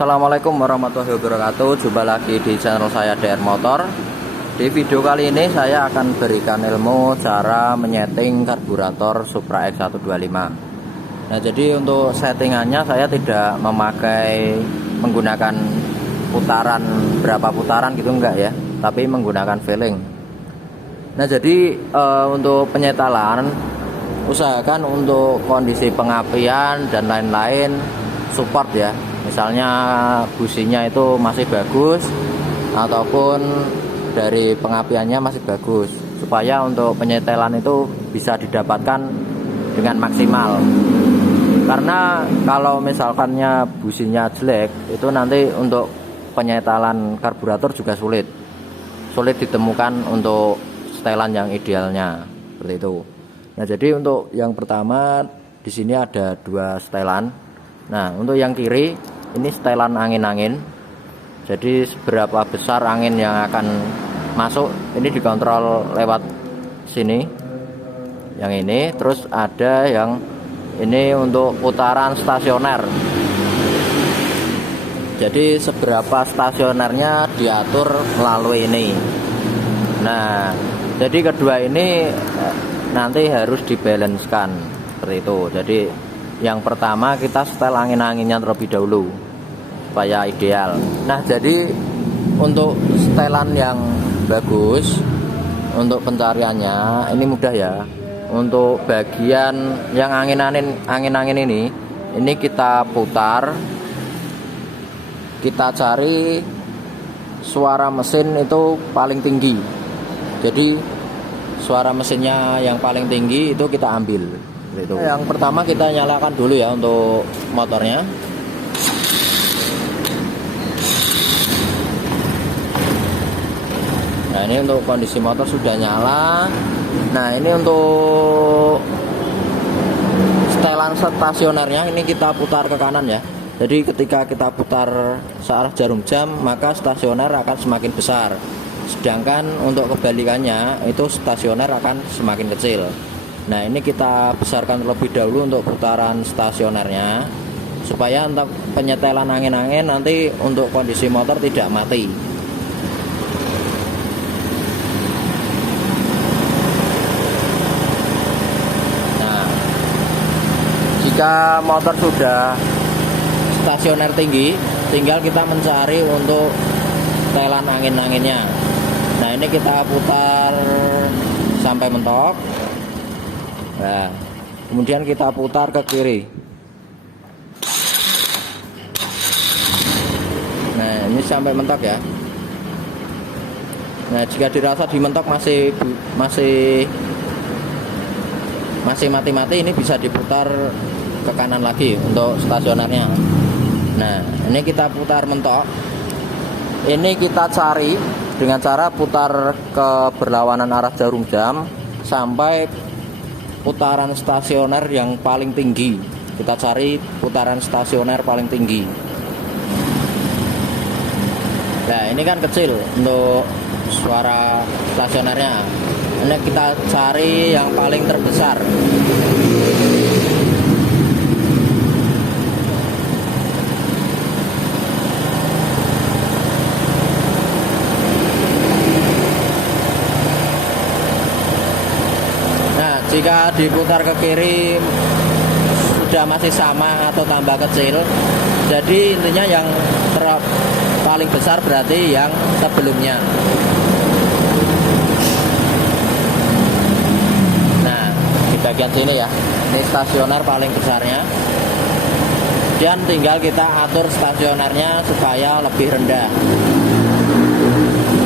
Assalamualaikum warahmatullahi wabarakatuh. Jumpa lagi di channel saya DR Motor. Di video kali ini saya akan berikan ilmu cara menyeting karburator Supra X125. Nah, jadi untuk settingannya saya tidak menggunakan putaran berapa putaran gitu, enggak ya, tapi menggunakan feeling. Nah, jadi untuk penyetelan usahakan untuk kondisi pengapian dan lain-lain support ya. Misalnya businya itu masih bagus ataupun dari pengapiannya masih bagus, supaya untuk penyetelan itu bisa didapatkan dengan maksimal. Karena kalau misalkannya businya jelek, itu nanti untuk penyetelan karburator juga sulit ditemukan untuk setelan yang idealnya seperti itu. Nah, jadi untuk yang pertama di sini ada dua setelan. Nah, untuk yang kiri ini setelan angin-angin. Jadi seberapa besar angin yang akan masuk ini dikontrol lewat sini. Yang ini, terus ada yang ini untuk putaran stasioner. Jadi seberapa stasionernya diatur melalui ini. Nah, jadi kedua ini nanti harus dibalancekan seperti itu. Jadi yang pertama kita setel angin-anginnya terlebih dahulu supaya ideal. Nah, jadi untuk setelan yang bagus untuk pencariannya ini mudah ya. Untuk bagian yang angin-angin ini kita putar, kita cari suara mesin itu paling tinggi. Jadi suara mesinnya yang paling tinggi itu kita ambil. Itu. Yang pertama kita nyalakan dulu ya untuk motornya. Nah, ini untuk kondisi motor sudah nyala. Nah, ini untuk setelan stasionernya ini kita putar ke kanan ya. Jadi ketika kita putar searah jarum jam, maka stasioner akan semakin besar. Sedangkan untuk kebalikannya itu stasioner akan semakin kecil. Nah, ini kita besarkan terlebih dahulu untuk putaran stasionernya, supaya untuk penyetelan angin-angin nanti untuk kondisi motor tidak mati. Nah, jika motor sudah stasioner tinggi, tinggal kita mencari untuk setelan angin-anginnya. Nah, ini kita putar sampai mentok. Nah, kemudian kita putar ke kiri. Nah, ini sampai mentok ya. Nah, jika dirasa di mentok masih mati-mati, ini bisa diputar ke kanan lagi untuk stasionernya. Nah, ini kita putar mentok. Ini kita cari dengan cara putar ke berlawanan arah jarum jam sampai putaran stasioner yang paling tinggi. Kita cari putaran stasioner paling tinggi. Nah, ini kan kecil untuk suara stasionernya. Ini kita cari yang paling terbesar. Jika diputar ke kiri sudah masih sama atau tambah kecil, jadi intinya yang paling besar berarti yang sebelumnya. Nah, di bagian sini ya, ini stasioner paling besarnya. Dan tinggal kita atur stasionernya supaya lebih rendah.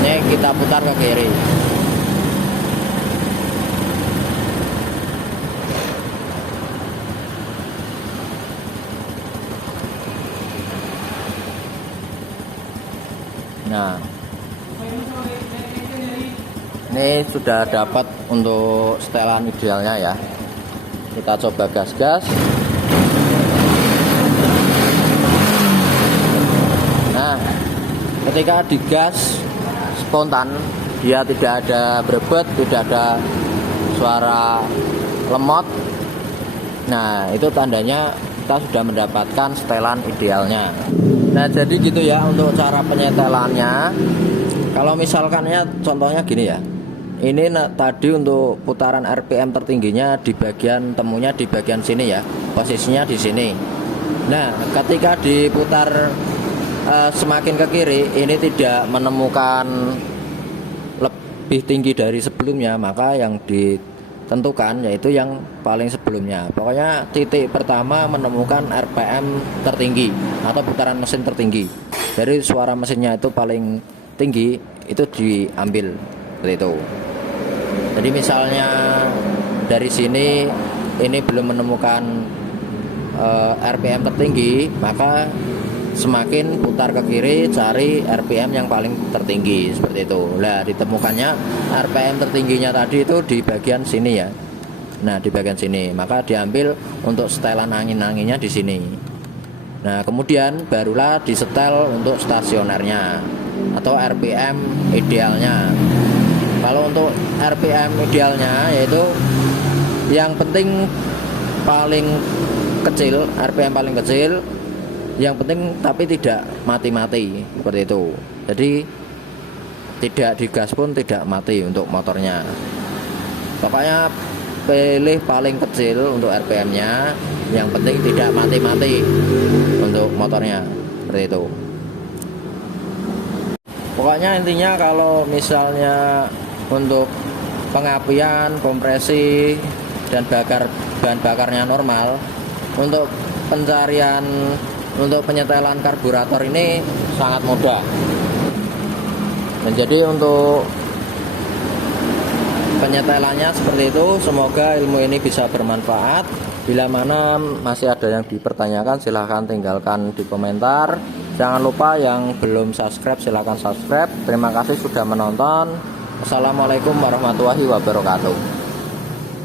Ini kita putar ke kiri. Nah, ini sudah dapat untuk setelan idealnya ya. Kita coba gas-gas. Nah, ketika digas spontan, dia tidak ada berebet, tidak ada suara lemot. Nah, itu tandanya kita sudah mendapatkan setelan idealnya. Nah, jadi gitu ya untuk cara penyetelannya. Kalau misalkannya contohnya gini ya. Ini tadi untuk putaran RPM tertingginya di bagian temunya di bagian sini ya. Posisinya di sini. Nah, ketika diputar semakin ke kiri, ini tidak menemukan lebih tinggi dari sebelumnya, maka yang ditentukan yaitu yang paling sebelumnya. Pokoknya titik pertama menemukan RPM tertinggi atau putaran mesin tertinggi. Dari suara mesinnya itu paling tinggi, itu diambil seperti itu. Jadi misalnya dari sini ini belum menemukan RPM tertinggi, maka semakin putar ke kiri cari RPM yang paling tertinggi seperti itu. Nah, ditemukannya RPM tertingginya tadi itu di bagian sini ya. Nah, di bagian sini, maka diambil untuk setelan angin-anginnya di sini. Nah, kemudian barulah disetel untuk stasionernya atau RPM idealnya. Kalau untuk RPM idealnya yaitu yang penting paling kecil, RPM paling kecil, yang penting tapi tidak mati-mati seperti itu. Jadi tidak digas pun tidak mati untuk motornya. Pokoknya pilih paling kecil untuk RPM-nya, yang penting tidak mati-mati untuk motornya seperti itu. Pokoknya intinya kalau misalnya untuk pengapian, kompresi, dan bahan bakarnya normal, untuk pencarian untuk penyetelan karburator ini sangat mudah. Dan jadi untuk penyetelannya seperti itu. Semoga ilmu ini bisa bermanfaat. Bila mana masih ada yang dipertanyakan, silahkan tinggalkan di komentar. Jangan lupa yang belum subscribe silahkan subscribe. Terima kasih sudah menonton. Wassalamualaikum warahmatullahi wabarakatuh.